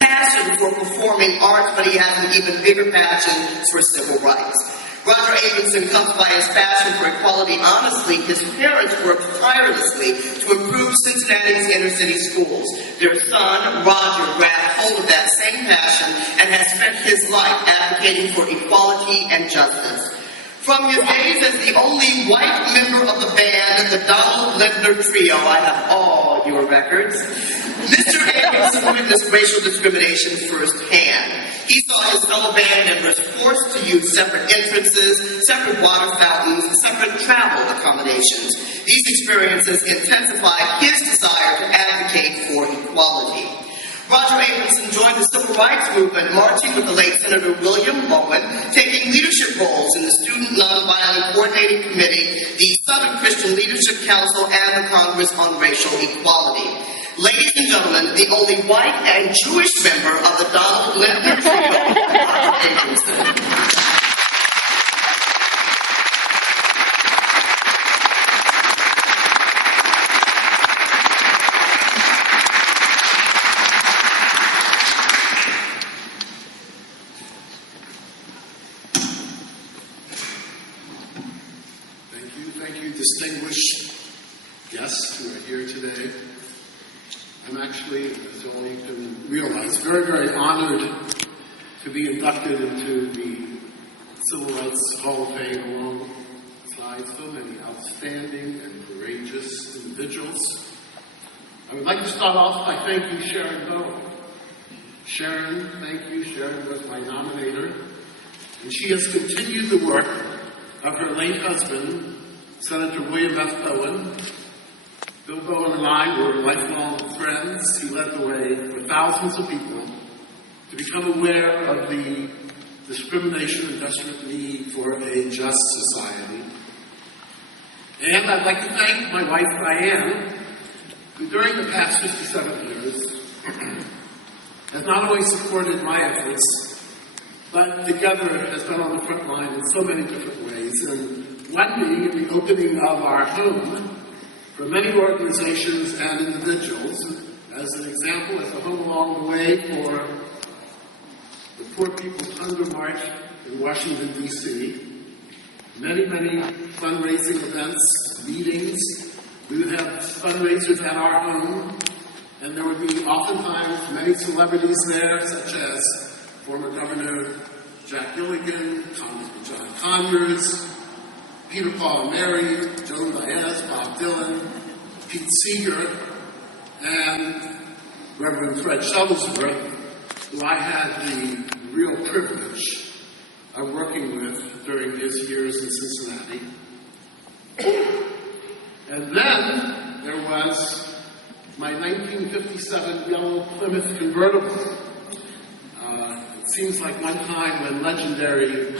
passion for performing arts, but he has an even bigger passion for civil rights. Roger Abramson comes by his passion for equality honestly. His parents worked tirelessly to improve Cincinnati's inner city schools. Their son, Roger, grabbed hold of that same passion and has spent his life advocating for equality and justice. From his days as the only white member of the band, the Donald Lindner Trio, I have all your records, Mr. Abramson witnessed racial discrimination firsthand. He saw his fellow band members forced to use separate entrances, separate water fountains, separate travel accommodations. These experiences intensified his desire to advocate for equality. Roger Abramson joined the civil rights movement, marching with the late Senator William Lowen, taking leadership roles in the Student Nonviolent Coordinating Committee, the Southern Christian Leadership Council, and the Congress on Racial Equality. Ladies and gentlemen, the only white and Jewish member of the Donald Lindner Trio, Roger Abramson. Thank you, distinguished guests who are here today. I'm actually, as all you can realize, very, very honored to be inducted into the Civil Rights Hall of Fame alongside so many outstanding and courageous individuals. I would like to start off by thanking Sharon Bowen. Sharon, thank you. Sharon was my nominator, and she has continued the work of her late husband, Senator William F. Bowen. Bill Bowen and I were lifelong friends. He led the way for thousands of people to become aware of the discrimination and desperate need for a just society. And I'd like to thank my wife, Diane, who during the past 57 years has not only supported my efforts, but together has been on the front line in so many different ways. And one being the opening of our home for many organizations and individuals, as an example, as a home along the way for the Poor People's Hunger March in Washington, D.C., many, many fundraising events, meetings. We would have fundraisers at our home, and there would be oftentimes many celebrities there, such as former Governor Jack Gilligan, Congressman John Conyers, Peter, Paul, and Mary, Joan Baez, Bob Dylan, Pete Seeger, and Reverend Fred Shuttlesworth, who I had the real privilege of working with during his years in Cincinnati. And then there was my 1957 yellow Plymouth convertible. It seems like one time when legendary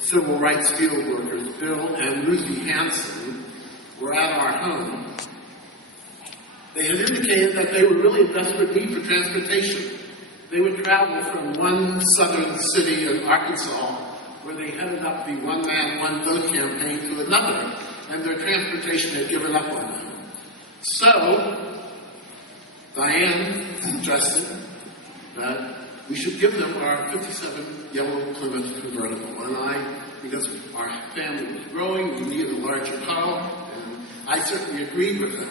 civil rights field workers Bill and Ruthie Hanson were at our home, they had indicated that they were really in desperate need for transportation. They would travel from one southern city in Arkansas, where they headed up the one man, one vote campaign, to another, and their transportation had given up on them. So, Diane suggested that we should give them our 57 yellow Plymouth convertible. And I, because our family was growing, we needed a larger car, and I certainly agreed with them.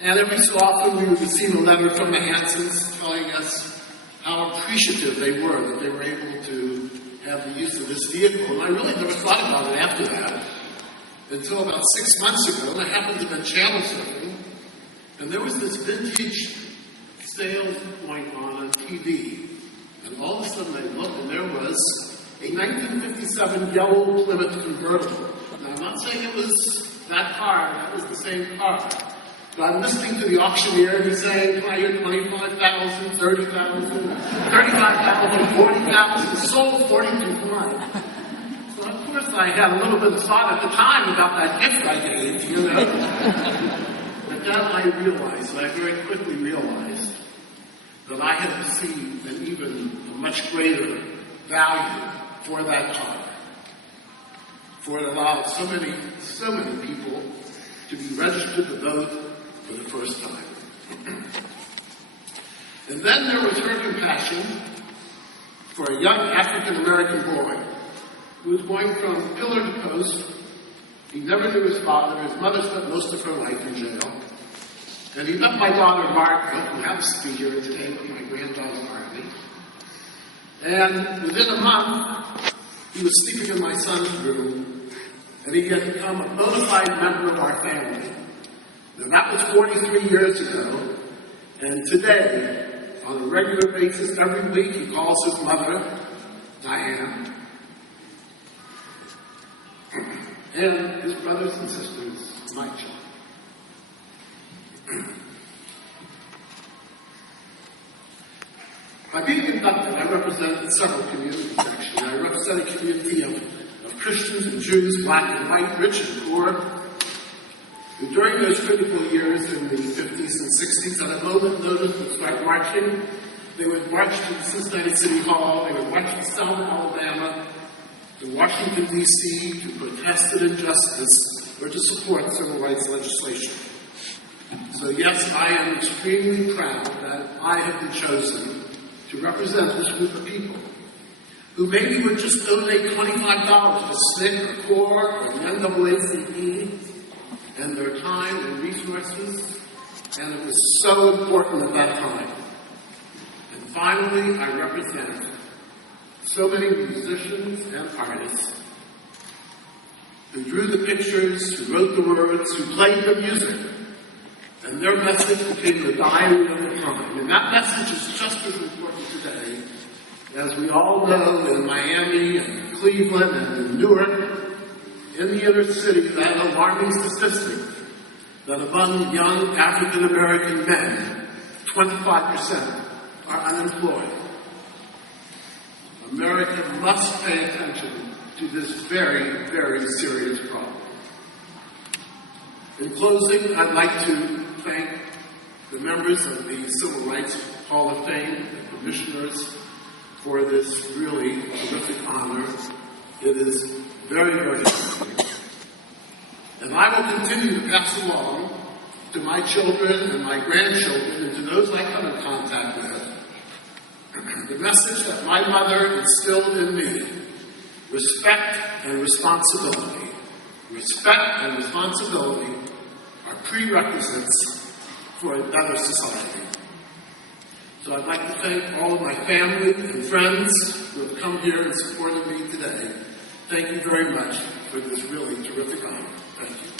And every so often we would receive a letter from the Hansons telling us how appreciative they were that they were able to have the use of this vehicle. And I really never thought about it after that until about 6 months ago, and I happened to have been channel surfing, and there was this vintage sales point on TV. And all of a sudden I looked, and there was a 1957 yellow Plymouth convertible. Now, I'm not saying it was that car, that was the same car. But I'm listening to the auctioneer, and he's saying, can I hear 25,000, 30,000, 35,000, 40,000, sold 42,000. So, of course, I had a little bit of thought at the time about that gift I gave, you know. But then I realized, I very quickly realized, that I had received an even much greater value for that car. For it allowed so many people to be registered to vote for the first time. And then there was her compassion for a young African-American boy who was going from pillar to post. He never knew his father. His mother spent most of her life in jail. And he met my daughter, Margaret, who happens to be here today with my granddaughter, Margaret. And within a month, he was sleeping in my son's room, and he had become a bona fide member of our family. Now, that was 43 years ago, and today, on a regular basis, every week, he calls his mother, Diane, and his brothers and sisters, my children. By being inducted, I represent several communities, actually. I represent a community of Christians and Jews, black and white, rich and poor, who during those critical years in the 50s and 60s, at a moment notice would start marching. They would march to Cincinnati City Hall, they would march to Selma, Alabama, to Washington, D.C., to protest an injustice or to support civil rights legislation. So yes, I am extremely proud that I have been chosen to represent this group of people who maybe would just donate $25 to SNCC or CORE or the NAACP and their time and resources, and it was so important at that time. And finally, I represent so many musicians and artists who drew the pictures, who wrote the words, who played the music, and their message became the diary of the time. And that message is just as important today as we all know in Miami and Cleveland and in Newark, in the inner city, that alarming statistic that among young African American men, 25% are unemployed. America must pay attention to this very, very serious problem. In closing, I'd like to thank the members of the Civil Rights Hall of Fame, the commissioners, for this really terrific honor. It is very, very important. And I will continue to pass along to my children and my grandchildren and to those I come in contact with the message that my mother instilled in me: respect and responsibility. Respect and responsibility are prerequisites for a better society. So I'd like to thank all of my family and friends who have come here and supported me today. Thank you very much for this really terrific honor. Thank you.